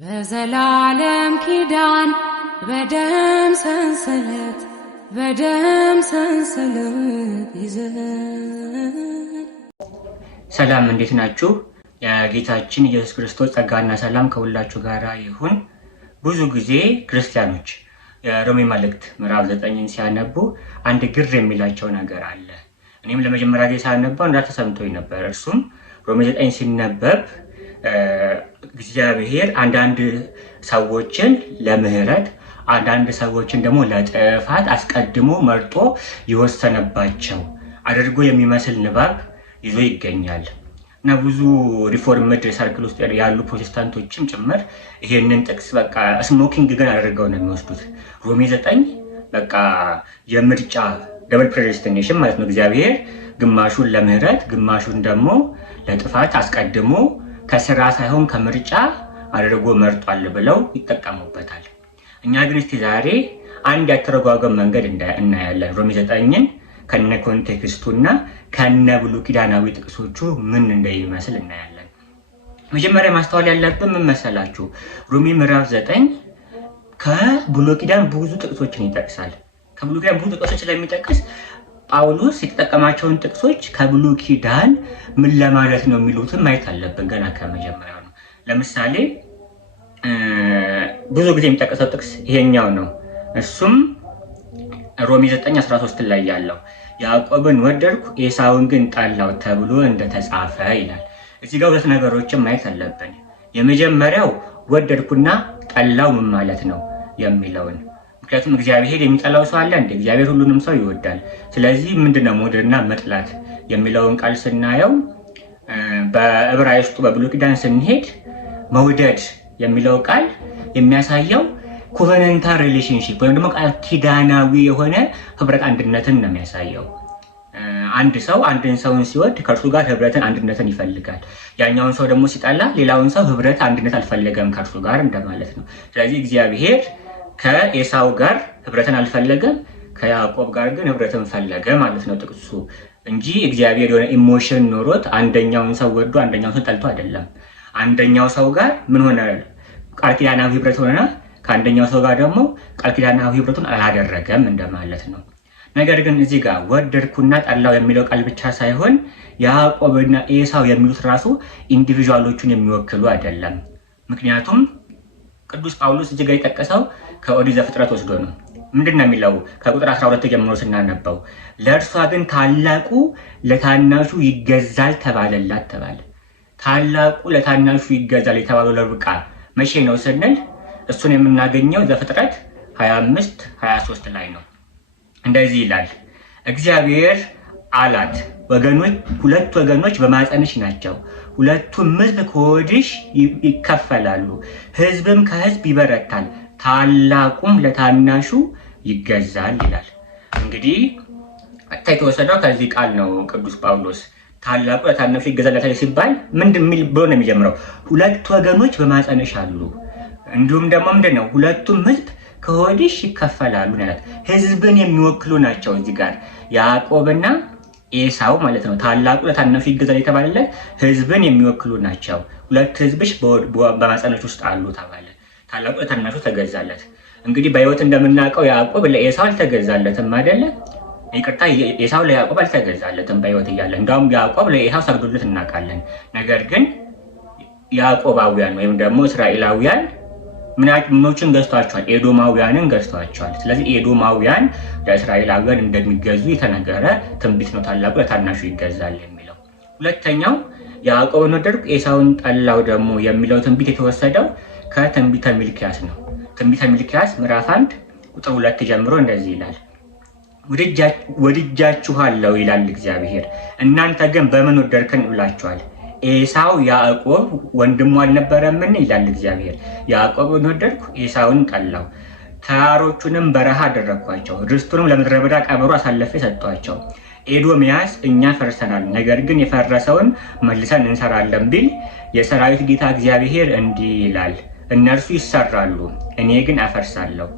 በዘላለም ኪዳን በደም ሰንሰለት ይዘን። ሰላም እንዴት ናችሁ? የጌታችን ኢየሱስ ክርስቶስ ጸጋና ሰላም ከሁላችሁ ጋር ይሁን። ብዙ ጊዜ ክርስቲያኖች የሮሜ መልእክት ምዕራፍ 9ን ሲያነቡ አንድ ግር የሚላቸው ነገር አለ። እኔም ለመጀመሪያ ጊዜ ሳነበው እንዳልተሰምቶኝ ነበር። እርሱም ሮሜ 9 ሲነበብ እግዚአብሔር አንዳንድ ሰዎችን ለምህረት አንዳንድ ሰዎችን ደግሞ ለጥፋት አስቀድሞ መርጦ የወሰነባቸው አድርጎ የሚመስል ንባብ ይዞ ይገኛል እና ብዙ ሪፎርምድ ሰርክል ውስጥ ያሉ ፕሮቴስታንቶችም ጭምር ይሄንን ጥቅስ በቃ ስሞኪንግ ግን አድርገው ነው የሚወስዱት። ሮሜ 9 በቃ የምርጫ ደብል ፕሬዲስቲኔሽን ማለት ነው። እግዚአብሔር ግማሹን ለምህረት ግማሹን ደግሞ ለጥፋት አስቀድሞ ከስራ ሳይሆን ከምርጫ አድርጎ መርጧል ብለው ይጠቀሙበታል። እኛ ግን እስቲ ዛሬ አንድ ያተረጓጎም መንገድ እናያለን። ሮሜ 9ን ከነ ኮንቴክስቱና ከነ ብሉይ ኪዳናዊ ጥቅሶቹ ምን እንደሚመስል እናያለን። መጀመሪያ ማስተዋል ያለብን ምን መሰላችሁ? ሮሜ ምዕራፍ 9 ከብሉይ ኪዳን ብዙ ጥቅሶችን ይጠቅሳል። ከብሉይ ኪዳን ብዙ ጥቅሶች ስለሚጠቅስ ጳውሎስ የተጠቀማቸውን ጥቅሶች ከብሉይ ኪዳን ምን ለማለት ነው የሚሉትን ማየት አለብን ገና ከመጀመሪያው ነው። ለምሳሌ ብዙ ጊዜ የሚጠቀሰው ጥቅስ ይሄኛው ነው። እሱም ሮሜ 9:13 ላይ ያለው ያዕቆብን ወደድኩ ኤሳውን ግን ጠላው ተብሎ እንደተጻፈ ይላል። እዚህ ጋር ሁለት ነገሮችን ማየት አለብን። የመጀመሪያው ወደድኩና ጠላው ምን ማለት ነው የሚለውን፣ ምክንያቱም እግዚአብሔር የሚጠላው ሰው አለ እንዴ? እግዚአብሔር ሁሉንም ሰው ይወዳል። ስለዚህ ምንድነው መውደድና መጥላት የሚለውን ቃል ስናየው በዕብራይስጡ በብሉይ ኪዳን ስንሄድ መውደድ የሚለው ቃል የሚያሳየው ኮቨነንታል ሪሌሽንሺፕ ወይም ደግሞ ቃል ኪዳናዊ የሆነ ህብረት አንድነትን ነው የሚያሳየው። አንድ ሰው አንድን ሰውን ሲወድ ከእርሱ ጋር ህብረትን አንድነትን ይፈልጋል። ያኛውን ሰው ደግሞ ሲጠላ ሌላውን ሰው ህብረት አንድነት አልፈለገም ከእርሱ ጋር እንደማለት ነው። ስለዚህ እግዚአብሔር ከኤሳው ጋር ህብረትን አልፈለገም፣ ከያዕቆብ ጋር ግን ህብረትን ፈለገ ማለት ነው ጥቅሱ እንጂ እግዚአብሔር የሆነ ኢሞሽን ኖሮት አንደኛውን ሰው ወዶ አንደኛውን ሰው ጠልቶ አይደለም። አንደኛው ሰው ጋር ምን ሆነ? ቃል ኪዳናዊ ህብረት ሆነና ከአንደኛው ሰው ጋር ደግሞ ቃል ኪዳናዊ ህብረቱን አላደረገም እንደማለት ነው። ነገር ግን እዚህ ጋር ወደድኩና ጠላው የሚለው ቃል ብቻ ሳይሆን ያዕቆብና ኤሳው የሚሉት ራሱ ኢንዲቪዥዋሎቹን የሚወክሉ አይደለም። ምክንያቱም ቅዱስ ጳውሎስ እዚህ ጋር የጠቀሰው ከኦሪት ዘፍጥረት ወስዶ ነው። ምንድነው የሚለው? ከቁጥር 12 ጀምሮ ስናነበው ለእርሷ ግን ታላቁ ለታናሹ ይገዛል ተባለላት ተባለ። ታላቁ ለታናሹ ይገዛል የተባለው ለርብቃ መቼ ነው ስንል እሱን የምናገኘው ዘፍጥረት 25:23 ላይ ነው። እንደዚህ ይላል፣ እግዚአብሔር አላት ሁለት ወገኖች በማኅፀንሽ ናቸው፣ ሁለቱም ሕዝብ ከሆድሽ ይከፈላሉ፣ ሕዝብም ከሕዝብ ይበረታል፣ ታላቁም ለታናሹ ይገዛል ይላል። እንግዲህ የተወሰደው ከዚህ ቃል ነው። ቅዱስ ጳውሎስ ታላቁ ለታናሹ ይገዛል ሲባል ምንድን ሚል ብሎ ነው የሚጀምረው? ሁለት ወገኖች በማኅፀንሽ አሉ፣ እንዲሁም ደግሞ ምንድነው ሁለቱም ሕዝብ ከሆድሽ ይከፈላሉ ማለት ሕዝብን የሚወክሉ ናቸው። እዚህ ጋር ያዕቆብና ኤሳው ማለት ነው። ታላቁ ለታናሹ ይገዛል የተባለለት ሕዝብን የሚወክሉ ናቸው። ሁለት ሕዝብሽ በማኅፀንሽ ውስጥ አሉ ተባለ። ታላቁ ለታናሹ ተገዛለት። እንግዲህ በሕይወት እንደምናውቀው ያዕቆብ ለኤሳው አልተገዛለትም አይደለ? ይቅርታ፣ ኤሳው ለያዕቆብ አልተገዛለትም በሕይወት እያለ። እንዳውም ያዕቆብ ለኤሳው ሰግዶለት እናውቃለን። ነገር ግን ያዕቆባውያን ወይም ደግሞ እስራኤላውያን ምኖችን ገዝቷቸዋል? ኤዶማውያንን ገዝቷቸዋል። ስለዚህ ኤዶማውያን ለእስራኤላውያን እንደሚገዙ የተነገረ ትንቢት ነው፣ ታላቁ ለታናሹ ይገዛል የሚለው። ሁለተኛው ያዕቆብን ወደድኩ ኤሳውን ጠላው ደግሞ የሚለው ትንቢት የተወሰደው ከትንቢተ ሚልክያስ ነው። ትንቢተ ሚልክያስ ምዕራፍ 1 ቁጥር 2 ጀምሮ እንደዚህ ይላል፣ ወድጃችኋለሁ ይላል እግዚአብሔር፣ እናንተ ግን በምን ወደድከን ብላችኋል። ኤሳው ያዕቆብ ወንድሙ አልነበረምን? ይላል እግዚአብሔር። ያዕቆብን ወደድኩ ኤሳውን ጠላው፣ ተራሮቹንም በረሃ አደረግኳቸው፣ ርስቱንም ለምድረ በዳ ቀበሮ አሳልፌ ሰጠኋቸው። ኤዶምያስ እኛ ፈርሰናል፣ ነገር ግን የፈረሰውን መልሰን እንሰራለን ቢል የሰራዊት ጌታ እግዚአብሔር እንዲህ ይላል፣ እነርሱ ይሰራሉ እኔ ግን አፈርሳለሁ፣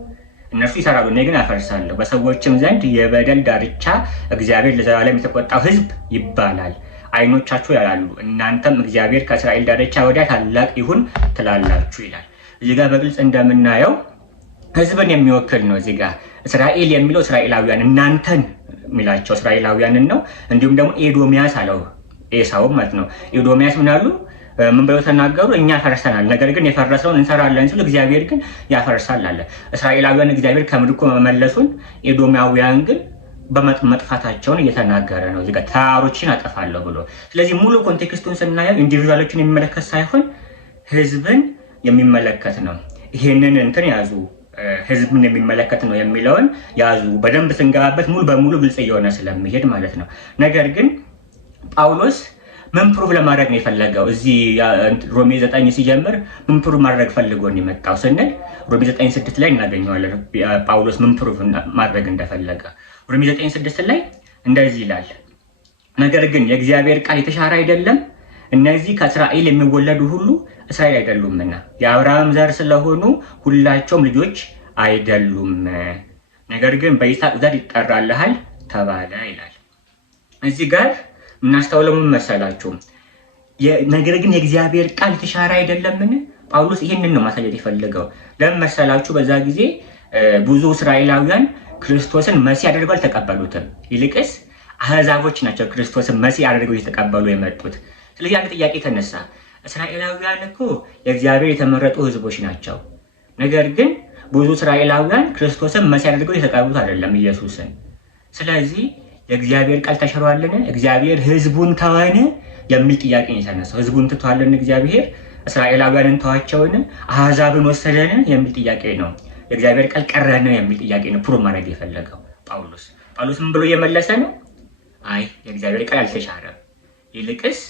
እነርሱ ይሰራሉ እኔ ግን አፈርሳለሁ። በሰዎችም ዘንድ የበደል ዳርቻ እግዚአብሔር ለዘላለም የተቆጣው ሕዝብ ይባላል። አይኖቻችሁ ያያሉ፣ እናንተም እግዚአብሔር ከእስራኤል ዳርቻ ወዲያ ታላቅ ይሁን ትላላችሁ ይላል። እዚህ ጋር በግልጽ እንደምናየው ህዝብን የሚወክል ነው። እዚህ ጋር እስራኤል የሚለው እስራኤላውያን እናንተን የሚላቸው እስራኤላውያንን ነው። እንዲሁም ደግሞ ኤዶሚያስ አለው ኤሳው ማለት ነው። ኤዶሚያስ ምን አሉ? ምን ብለው ተናገሩ? እኛ ፈርሰናል፣ ነገር ግን የፈረሰውን እንሰራለን ሲሉ እግዚአብሔር ግን ያፈርሳል አለ። እስራኤላውያን እግዚአብሔር ከምርኮ መመለሱን፣ ኤዶማውያን ግን በመጥፋታቸውን እየተናገረ ነው። እዚህ ጋር ተራሮችን አጠፋለሁ ብሎ። ስለዚህ ሙሉ ኮንቴክስቱን ስናየው ኢንዲቪዥዋሎችን የሚመለከት ሳይሆን ህዝብን የሚመለከት ነው። ይሄንን እንትን ያዙ፣ ህዝብን የሚመለከት ነው የሚለውን ያዙ። በደንብ ስንገባበት ሙሉ በሙሉ ግልጽ እየሆነ ስለሚሄድ ማለት ነው። ነገር ግን ጳውሎስ ምን ፕሩቭ ለማድረግ ነው የፈለገው? እዚህ ሮሜ 9 ሲጀምር ምን ፕሩቭ ማድረግ ፈልጎ ነው የመጣው ስንል ሮሜ 9:6 ላይ እናገኘዋለን። ጳውሎስ ምን ፕሩቭ ማድረግ እንደፈለገ ሮሜ 9:6 ላይ እንደዚህ ይላል፣ ነገር ግን የእግዚአብሔር ቃል የተሻረ አይደለም፣ እነዚህ ከእስራኤል የሚወለዱ ሁሉ እስራኤል አይደሉምና የአብርሃም ዘር ስለሆኑ ሁላቸውም ልጆች አይደሉም፣ ነገር ግን በይስሐቅ ዘር ይጠራልሃል ተባለ ይላል። እዚህ ጋር እናስተውለው ምን መሰላችሁ? ነገር ግን የእግዚአብሔር ቃል የተሻረ አይደለምን? ጳውሎስ ይህንን ነው ማሳየት የፈለገው። ለምን መሰላችሁ? በዛ ጊዜ ብዙ እስራኤላውያን ክርስቶስን መሲህ አድርገው አልተቀበሉትም። ይልቅስ አህዛቦች ናቸው ክርስቶስን መሲህ አድርገው እየተቀበሉ የመጡት። ስለዚህ አንድ ጥያቄ ተነሳ። እስራኤላውያን እኮ የእግዚአብሔር የተመረጡ ህዝቦች ናቸው። ነገር ግን ብዙ እስራኤላውያን ክርስቶስን መሲህ አድርገው የተቀበሉት አይደለም ኢየሱስን። ስለዚህ የእግዚአብሔር ቃል ተሽሯልን? እግዚአብሔር ህዝቡን ተወን የሚል ጥያቄ ነው የተነሳው። ህዝቡን ትቷልን እግዚአብሔር? እስራኤላውያንን ተዋቸውን? አህዛብን ወሰደን የሚል ጥያቄ ነው። የእግዚአብሔር ቃል ቀረን የሚል ጥያቄ ነው ፕሩቭ ማድረግ የፈለገው ጳውሎስ። ጳውሎስ ምን ብሎ እየመለሰ ነው? አይ የእግዚአብሔር ቃል አልተሻረም፣ ይልቅስ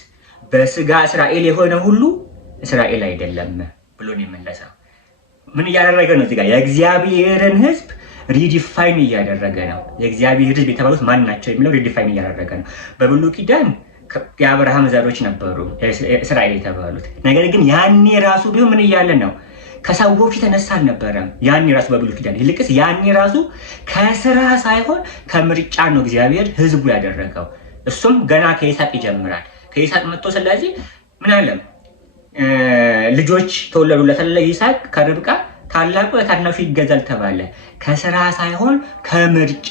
በስጋ እስራኤል የሆነ ሁሉ እስራኤል አይደለም ብሎ ነው የመለሰው። ምን እያደረገ ነው? እዚህ ጋር የእግዚአብሔርን ህዝብ ሪዲፋይን እያደረገ ነው። የእግዚአብሔር ህዝብ የተባሉት ማን ናቸው የሚለው ሪዲፋይን እያደረገ ነው። በብሉይ ኪዳን የአብርሃም ዘሮች ነበሩ እስራኤል የተባሉት። ነገር ግን ያኔ ራሱ ቢሆን ምን እያለ ነው? ከሰዎች የተነሳ አልነበረም ያኔ ራሱ በብሉይ ኪዳን። ይልቅስ ያኔ ራሱ ከስራ ሳይሆን ከምርጫ ነው እግዚአብሔር ህዝቡ ያደረገው። እሱም ገና ከይስሐቅ ይጀምራል። ከይስሐቅ መጥቶ ስለዚህ ምን አለም ልጆች ተወለዱለት ይስሐቅ ከርብቃ ታላቁ ለታናሹ ይገዛል ተባለ። ከስራ ሳይሆን ከምርጫ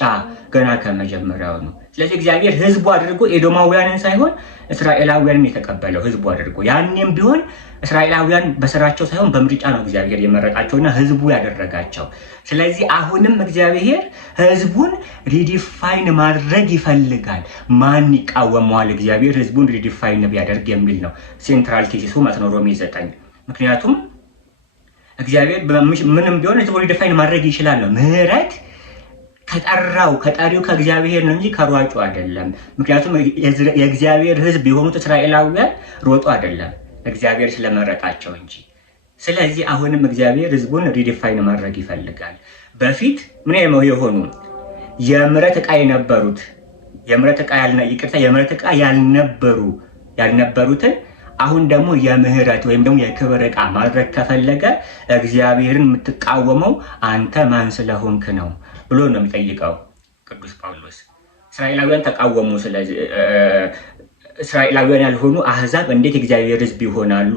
ገና ከመጀመሪያው ነው። ስለዚህ እግዚአብሔር ህዝቡ አድርጎ ኤዶማውያንን ሳይሆን እስራኤላውያንን የተቀበለው ህዝቡ አድርጎ። ያኔም ቢሆን እስራኤላውያን በስራቸው ሳይሆን በምርጫ ነው እግዚአብሔር የመረጣቸውና ህዝቡ ያደረጋቸው። ስለዚህ አሁንም እግዚአብሔር ህዝቡን ሪዲፋይን ማድረግ ይፈልጋል። ማን ይቃወመዋል? እግዚአብሔር ህዝቡን ሪዲፋይን ቢያደርግ የሚል ነው ሴንትራል ቴሲሱ ማለት ነው ሮሜ 9። ምክንያቱም እግዚአብሔር ምንም ቢሆን ህዝቡን ሪዲፋይን ማድረግ ይችላል ነው። ምህረት ከጠሪው ከእግዚአብሔር ነው እንጂ ከሯጩ አይደለም። ምክንያቱም የእግዚአብሔር ህዝብ የሆኑት እስራኤላውያን ሮጡ አይደለም እግዚአብሔር ስለመረጣቸው እንጂ። ስለዚህ አሁንም እግዚአብሔር ህዝቡን ሪዲፋይን ማድረግ ይፈልጋል። በፊት ምን የሆኑ የምህረት ዕቃ የነበሩት የምህረት ዕቃ ያልነበሩትን አሁን ደግሞ የምህረት ወይም ደግሞ የክብር ዕቃ ማድረግ ከፈለገ እግዚአብሔርን የምትቃወመው አንተ ማን ስለሆንክ ነው ብሎ ነው የሚጠይቀው ቅዱስ ጳውሎስ። እስራኤላውያን ተቃወሙ። ስለዚህ እስራኤላውያን ያልሆኑ አህዛብ እንዴት እግዚአብሔር ህዝብ ይሆናሉ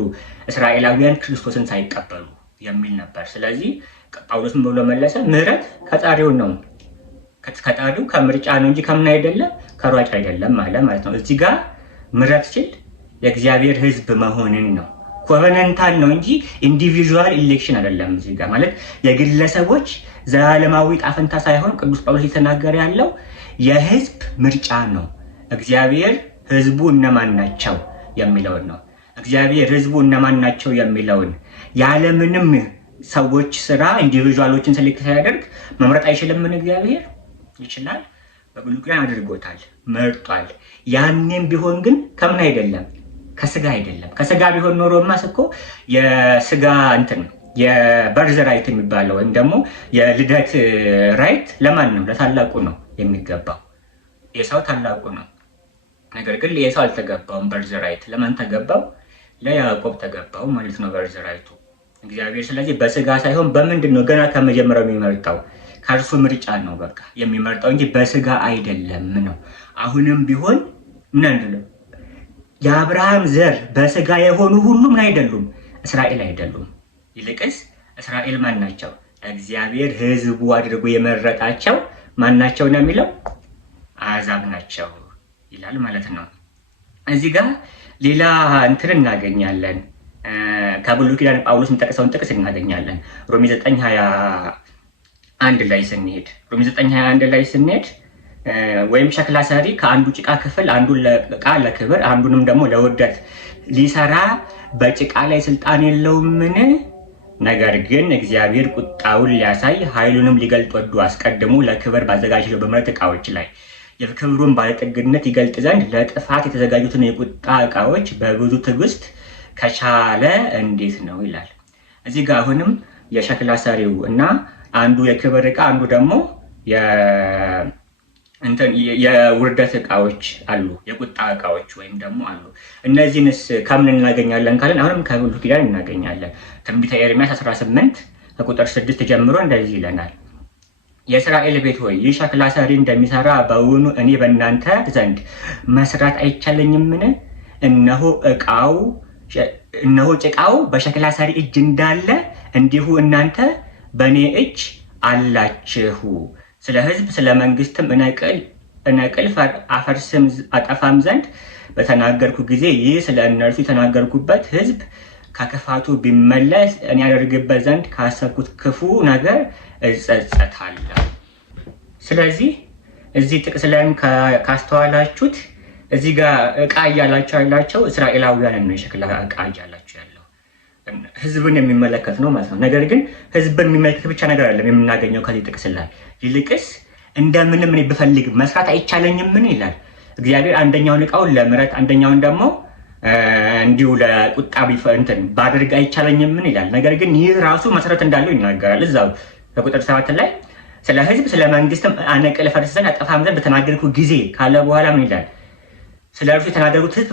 እስራኤላውያን ክርስቶስን ሳይቀበሉ የሚል ነበር። ስለዚህ ጳውሎስ ምን ብሎ መለሰ? ምህረት ከጣሪው ነው፣ ከጣሪው ከምርጫ ነው እንጂ ከምን አይደለም፣ ከሯጭ አይደለም ማለት ነው። እዚህ ጋር ምህረት ሲል የእግዚአብሔር ህዝብ መሆንን ነው። ኮቨነንታል ነው እንጂ ኢንዲቪዥዋል ኢሌክሽን አይደለም። እዚህ ጋር ማለት የግለሰቦች ዘላለማዊ ጣፈንታ ሳይሆን ቅዱስ ጳውሎስ የተናገረ ያለው የህዝብ ምርጫ ነው። እግዚአብሔር ህዝቡ እነማን ናቸው የሚለውን ነው። እግዚአብሔር ህዝቡ እነማን ናቸው የሚለውን ያለምንም ሰዎች ስራ ኢንዲቪዥዋሎችን ሴሌክት ሳያደርግ መምረጥ አይችልምን? እግዚአብሔር ይችላል። በብሉይ ኪዳን አድርጎታል፣ መርጧል። ያኔም ቢሆን ግን ከምን አይደለም? ከስጋ አይደለም። ከስጋ ቢሆን ኖሮማ እኮ የስጋ የበርዝ ራይት የሚባለው ወይም ደግሞ የልደት ራይት ለማን ነው? ለታላቁ ነው የሚገባው። ኤሳው ታላቁ ነው። ነገር ግን ለኤሳው አልተገባውም በርዝ ራይት። ለማን ተገባው? ለያዕቆብ ተገባው ማለት ነው በርዝ ራይቱ እግዚአብሔር። ስለዚህ በስጋ ሳይሆን በምንድን ነው ገና ከመጀመሪያው የሚመርጠው? ከእርሱ ምርጫ ነው በቃ የሚመርጠው እንጂ በስጋ አይደለም ነው። አሁንም ቢሆን ምን አይደለም የአብርሃም ዘር በስጋ የሆኑ ሁሉ ምን አይደሉም? እስራኤል አይደሉም። ይልቅስ እስራኤል ማን ናቸው? እግዚአብሔር ሕዝቡ አድርጎ የመረጣቸው ማን ናቸው ነው የሚለው? አሕዛብ ናቸው ይላል ማለት ነው። እዚህ ጋር ሌላ እንትን እናገኛለን። ከብሉይ ኪዳን ጳውሎስ የሚጠቅሰውን ጥቅስ እናገኛለን። ሮሜ 9:21 ላይ ስንሄድ ወይም ሸክላ ሰሪ ከአንዱ ጭቃ ክፍል አንዱን ለዕቃ ለክብር አንዱንም ደግሞ ለውርደት ሊሰራ በጭቃ ላይ ስልጣን የለውምን? ነገር ግን እግዚአብሔር ቁጣውን ሊያሳይ ኃይሉንም ሊገልጥ ወዶ አስቀድሞ ለክብር ባዘጋጀው በምሕረት ዕቃዎች ላይ የክብሩን ባለጠግነት ይገልጥ ዘንድ ለጥፋት የተዘጋጁትን የቁጣ ዕቃዎች በብዙ ትዕግስት ከቻለ እንዴት ነው ይላል። እዚህ ጋር አሁንም የሸክላ ሰሪው እና አንዱ የክብር ዕቃ አንዱ ደግሞ የውርደት ዕቃዎች አሉ፣ የቁጣ ዕቃዎች ወይም ደግሞ አሉ። እነዚህንስ ከምን እናገኛለን ካለን አሁንም ከብሉይ ኪዳን እናገኛለን። ትንቢተ ኤርምያስ 18 ከቁጥር 6 ጀምሮ እንደዚህ ይለናል። የእስራኤል ቤት ሆይ ይህ ሸክላ ሰሪ እንደሚሰራ በውኑ እኔ በእናንተ ዘንድ መስራት አይቻለኝምን? እነሆ ጭቃው በሸክላ ሰሪ እጅ እንዳለ እንዲሁ እናንተ በእኔ እጅ አላችሁ። ስለ ሕዝብ ስለ መንግስትም እነቅል አፈርስም አጠፋም ዘንድ በተናገርኩ ጊዜ ይህ ስለ እነርሱ የተናገርኩበት ሕዝብ ከክፋቱ ቢመለስ እኔ ያደርግበት ዘንድ ካሰብኩት ክፉ ነገር እጸጸታለሁ። ስለዚህ እዚህ ጥቅስ ላይም ካስተዋላችሁት እዚህ ጋር ዕቃ እያላቸው ያላቸው እስራኤላውያንን ነው። የሸክላ ዕቃ እያላቸው ያለው ሕዝብን የሚመለከት ነው ማለት ነው። ነገር ግን ሕዝብን የሚመለከት ብቻ ነገር አይደለም የምናገኘው ከዚህ ጥቅስ ላይ። ይልቅስ እንደምንም እኔ ብፈልግ መስራት አይቻለኝም ምን ይላል እግዚአብሔር። አንደኛውን ዕቃውን ለምሕረት አንደኛውን ደግሞ እንዲሁ ለቁጣ ባደርግ አይቻለኝም ምን ይላል። ነገር ግን ይህ ራሱ መሰረት እንዳለው ይናገራል። እዛው በቁጥር 7 ላይ ስለ ሕዝብ ስለ መንግስትም አነቅል አፈርስ ዘንድ አጠፋም ዘንድ በተናገርኩ ጊዜ ካለ በኋላ ምን ይላል? ስለ እርሱ የተናገርኩት ሕዝብ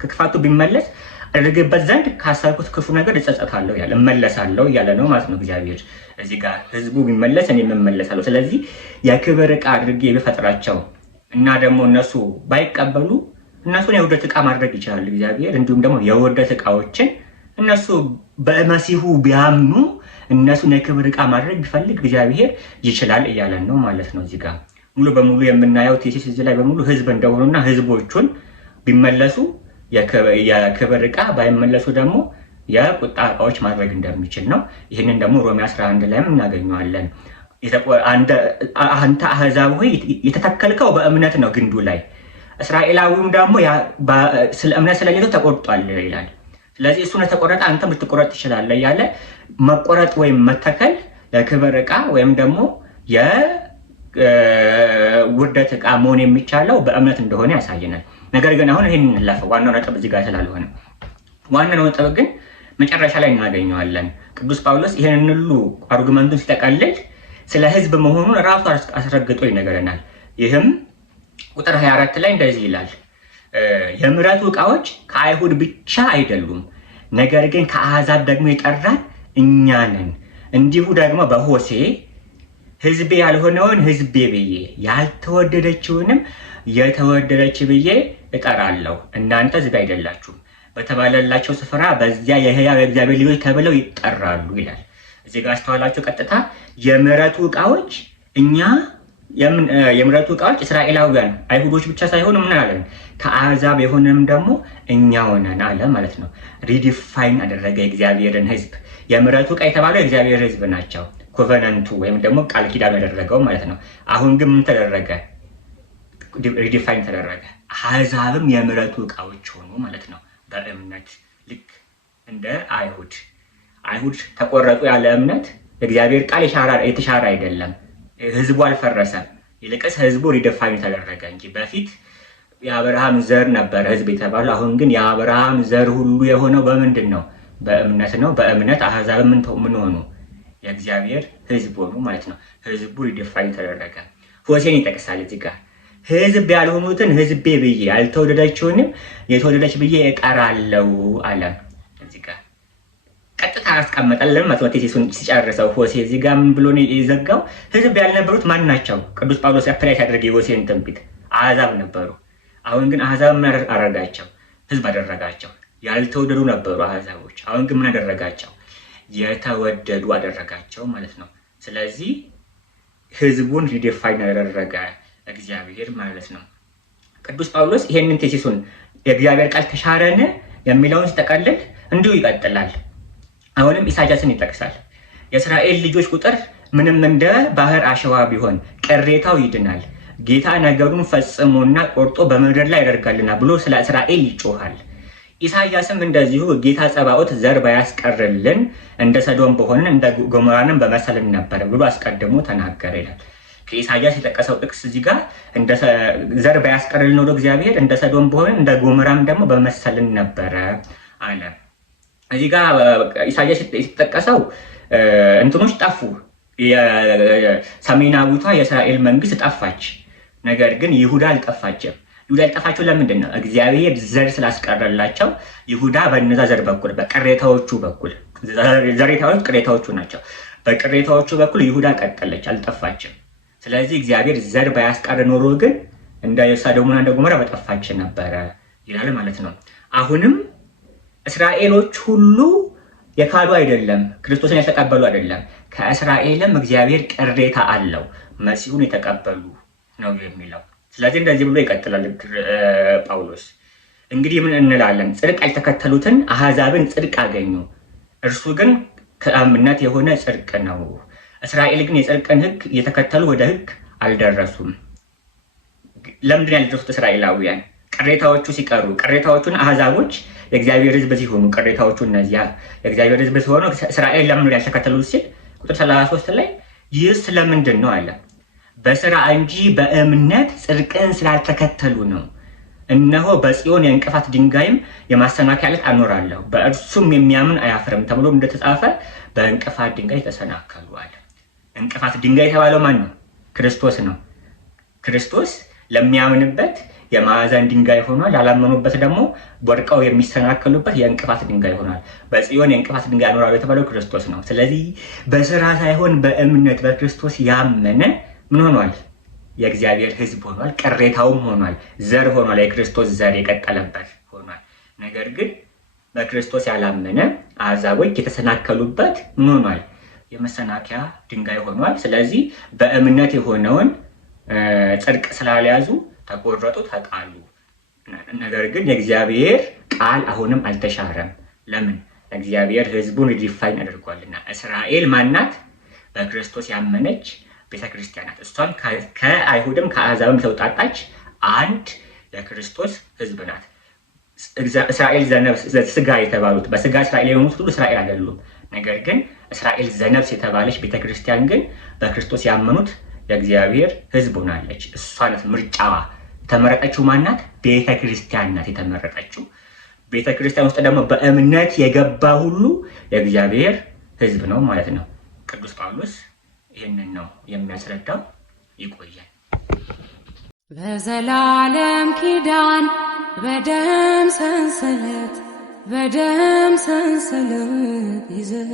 ከክፋቱ ቢመለስ አደርግበት ዘንድ ካሰብኩት ክፉ ነገር እጸጸታለሁ ያለ እመለሳለሁ እያለ ነው ማለት ነው እግዚአብሔር። እዚህ ጋር ሕዝቡ ቢመለስ እኔ እመለሳለሁ። ስለዚህ የክብር ዕቃ አድርጌ ብፈጥራቸው እና ደግሞ እነሱ ባይቀበሉ እነሱን የውርደት ዕቃ ማድረግ ይችላል እግዚአብሔር። እንዲሁም ደግሞ የውርደት ዕቃዎችን እነሱ በመሲሁ ቢያምኑ እነሱን የክብር ዕቃ ማድረግ ቢፈልግ እግዚአብሔር ይችላል እያለን ነው ማለት ነው። እዚህ ጋር ሙሉ በሙሉ የምናየው ቴሲስ እዚህ ላይ በሙሉ ሕዝብ እንደሆኑና ሕዝቦቹን ቢመለሱ የክብር ዕቃ ባይመለሱ ደግሞ የቁጣ ዕቃዎች ማድረግ እንደሚችል ነው። ይህንን ደግሞ ሮሜ 11 ላይም እናገኘዋለን። አንተ አሕዛብ ሆይ የተተከልከው በእምነት ነው ግንዱ ላይ፣ እስራኤላዊውም ደግሞ ስለ እምነት ስለሌለው ተቆርጧል ይላል። ስለዚህ እሱ ተቆረጠ አንተም ልትቆረጥ ትችላለህ እያለ መቆረጥ ወይም መተከል የክብር ዕቃ ወይም ደግሞ የውርደት ዕቃ መሆን የሚቻለው በእምነት እንደሆነ ያሳየናል። ነገር ግን አሁን ይህን እንለፈው፣ ዋናው ነጥብ እዚህ ጋር ስላልሆነ። ዋናው ነጥብ ግን መጨረሻ ላይ እናገኘዋለን። ቅዱስ ጳውሎስ ይህንን ሁሉ አርጉመንቱን ሲጠቀልል ስለ ሕዝብ መሆኑን ራሱ አስረግጦ ይነገረናል። ይህም ቁጥር 24 ላይ እንደዚህ ይላል፣ የምሕረቱ ዕቃዎች ከአይሁድ ብቻ አይደሉም፣ ነገር ግን ከአሕዛብ ደግሞ የጠራን እኛ ነን። እንዲሁ ደግሞ በሆሴ ሕዝቤ ያልሆነውን ሕዝቤ ብዬ ያልተወደደችውንም የተወደደች ብዬ እጠራለሁ። እናንተ ሕዝብ አይደላችሁም በተባለላቸው ስፍራ በዚያ የሕያው የእግዚአብሔር ልጆች ተብለው ይጠራሉ ይላል። እዚህ ጋር አስተዋላችሁ። ቀጥታ የምሕረቱ ዕቃዎች የምሕረቱ ዕቃዎች እስራኤላውያን አይሁዶች ብቻ ሳይሆኑ ምን አለን? ከአሕዛብ የሆነም ደግሞ እኛ ሆነን አለ ማለት ነው። ሪዲፋይን አደረገ የእግዚአብሔርን ሕዝብ። የምሕረቱ ዕቃ የተባለው የእግዚአብሔር ሕዝብ ናቸው። ኮቨነንቱ ወይም ደግሞ ቃል ኪዳኑ ያደረገው ማለት ነው። አሁን ግን ምን ተደረገ? ሪዲፋይን ተደረገ። አሕዛብም የምሕረቱ ዕቃዎች ሆኑ ማለት ነው። በእምነት ልክ እንደ አይሁድ ተቆረጡ ያለ እምነት እግዚአብሔር ቃል የተሻረ አይደለም። ህዝቡ አልፈረሰም። ይልቅስ ህዝቡ ሪዲፋይን ተደረገ እንጂ በፊት የአብርሃም ዘር ነበረ ህዝብ የተባለው። አሁን ግን የአብርሃም ዘር ሁሉ የሆነው በምንድን ነው? በእምነት ነው። በእምነት አሕዛብ ምን ሆኑ? የእግዚአብሔር ህዝብ ሆኑ ማለት ነው። ህዝቡ ሪዲፋይን ተደረገ። ሆሴን ይጠቅሳል እዚህ ጋር ህዝብ ያልሆኑትን ህዝቤ ብዬ ያልተወደደችውንም የተወደደች ብዬ እጠራለሁ አለ። እዚህ ጋር ቀጥታ ያስቀመጠልን ማለት ሲጨርሰው ሆሴ እዚህ ጋር ምን ብሎ ነው የዘጋው? ህዝብ ያልነበሩት ማን ናቸው? ቅዱስ ጳውሎስ አፕላይ ሲያደርግ የሆሴን ትንቢት አሕዛብ ነበሩ። አሁን ግን አሕዛብ ምን አደረጋቸው? ህዝብ አደረጋቸው። ያልተወደዱ ነበሩ አሕዛቦች። አሁን ግን ምን አደረጋቸው? የተወደዱ አደረጋቸው ማለት ነው። ስለዚህ ህዝቡን ሪዲፋይን ያደረገ እግዚአብሔር ማለት ነው። ቅዱስ ጳውሎስ ይሄንን ቴሲሱን የእግዚአብሔር ቃል ተሻረን የሚለውን ሲጠቀልል እንዲሁ ይቀጥላል። አሁንም ኢሳያስን ይጠቅሳል። የእስራኤል ልጆች ቁጥር ምንም እንደ ባህር አሸዋ ቢሆን ቅሬታው ይድናል፣ ጌታ ነገሩን ፈጽሞና ቆርጦ በምድር ላይ ያደርጋልና ብሎ ስለ እስራኤል ይጮሃል። ኢሳያስም እንደዚሁ ጌታ ጸባኦት ዘር ባያስቀርልን እንደ ሰዶም በሆንን እንደ ጎሞራንም በመሰልን ነበር ብሎ አስቀድሞ ተናገረ ይላል። ከኢሳያስ የጠቀሰው ጥቅስ እዚህ ጋር ዘር ባያስቀርልን ኖሮ እግዚአብሔር እንደ ሰዶም በሆንን እንደ ጎሞራም ደግሞ በመሰልን ነበረ አለ። እዚህ ጋር ኢሳያስ የተጠቀሰው እንትኖች ጠፉ። ሰሜናዊቷ የእስራኤል መንግስት ጠፋች። ነገር ግን ይሁዳ አልጠፋችም። ይሁዳ ያልጠፋቸው ለምንድን ነው? እግዚአብሔር ዘር ስላስቀረላቸው ይሁዳ በነዛ ዘር በኩል በቅሬታዎቹ በኩል ዘሬታዎች ቅሬታዎቹ ናቸው። በቅሬታዎቹ በኩል ይሁዳ ቀጠለች፣ አልጠፋችም። ስለዚህ እግዚአብሔር ዘር ባያስቀር ኖሮ ግን እንደ ሰዶምና እንደ ጎሞራ በጠፋች ነበረ ይላል ማለት ነው። አሁንም እስራኤሎች ሁሉ የካዱ አይደለም፣ ክርስቶስን የተቀበሉ አይደለም። ከእስራኤልም እግዚአብሔር ቅሬታ አለው፣ መሲሁን የተቀበሉ ነው የሚለው። ስለዚህ እንደዚህ ብሎ ይቀጥላል ጳውሎስ። እንግዲህ ምን እንላለን? ጽድቅ ያልተከተሉትን አሕዛብን ጽድቅ አገኙ፣ እርሱ ግን ከእምነት የሆነ ጽድቅ ነው። እስራኤል ግን የጽድቅን ሕግ እየተከተሉ ወደ ሕግ አልደረሱም። ለምንድን ያልደረሱት እስራኤላውያን? ቅሬታዎቹ ሲቀሩ፣ ቅሬታዎቹን አሕዛቦች የእግዚአብሔር ሕዝብ ሲሆኑ፣ ቅሬታዎቹ እነዚያ የእግዚአብሔር ሕዝብ ሲሆኑ እስራኤል ለምን ያልተከተሉት ሲል ቁጥር 33 ላይ ይህ ስለምንድን ነው አለ። በስራ እንጂ በእምነት ጽድቅን ስላልተከተሉ ነው። እነሆ በጽዮን የእንቅፋት ድንጋይም የማሰናከያ ዓለት አኖራለሁ፣ በእርሱም የሚያምን አያፍርም ተብሎ እንደተጻፈ በእንቅፋት ድንጋይ ተሰናከሉ አለ። እንቅፋት ድንጋይ የተባለው ማን ነው? ክርስቶስ ነው። ክርስቶስ ለሚያምንበት የማዕዘን ድንጋይ ሆኗል። ያላመኑበት ደግሞ ወድቀው የሚሰናከሉበት የእንቅፋት ድንጋይ ሆኗል። በጽዮን የእንቅፋት ድንጋይ አኖራለሁ የተባለው ክርስቶስ ነው። ስለዚህ በስራ ሳይሆን በእምነት በክርስቶስ ያመነ ምን ሆኗል? የእግዚአብሔር ሕዝብ ሆኗል። ቅሬታውም ሆኗል። ዘር ሆኗል። የክርስቶስ ዘር የቀጠለበት ሆኗል። ነገር ግን በክርስቶስ ያላመነ አሕዛቦች የተሰናከሉበት ምን ሆኗል? የመሰናከያ ድንጋይ ሆኗል። ስለዚህ በእምነት የሆነውን ጽድቅ ስላልያዙ ተቆረጡ፣ ተጣሉ። ነገር ግን የእግዚአብሔር ቃል አሁንም አልተሻረም። ለምን? እግዚአብሔር ሕዝቡን ሪዲፋይን አድርጓልና። እስራኤል ማናት? በክርስቶስ ያመነች ቤተክርስቲያን ናት። እሷም ከአይሁድም ከአሕዛብም ተውጣጣች አንድ የክርስቶስ ሕዝብ ናት። እስራኤል ስጋ የተባሉት በስጋ እስራኤል የሆኑት ሁሉ እስራኤል አይደሉም። ነገር ግን እስራኤል ዘነብስ የተባለች ቤተክርስቲያን ግን በክርስቶስ ያመኑት የእግዚአብሔር ሕዝብ ሆናለች። እሷ ናት ምርጫዋ። የተመረጠችው ማናት? ቤተክርስቲያን ናት የተመረጠችው። ቤተክርስቲያን ውስጥ ደግሞ በእምነት የገባ ሁሉ የእግዚአብሔር ሕዝብ ነው ማለት ነው። ቅዱስ ጳውሎስ ይህንን ነው የሚያስረዳው። ይቆያል። በዘላለም ኪዳን በደም ሰንሰለት ይዘን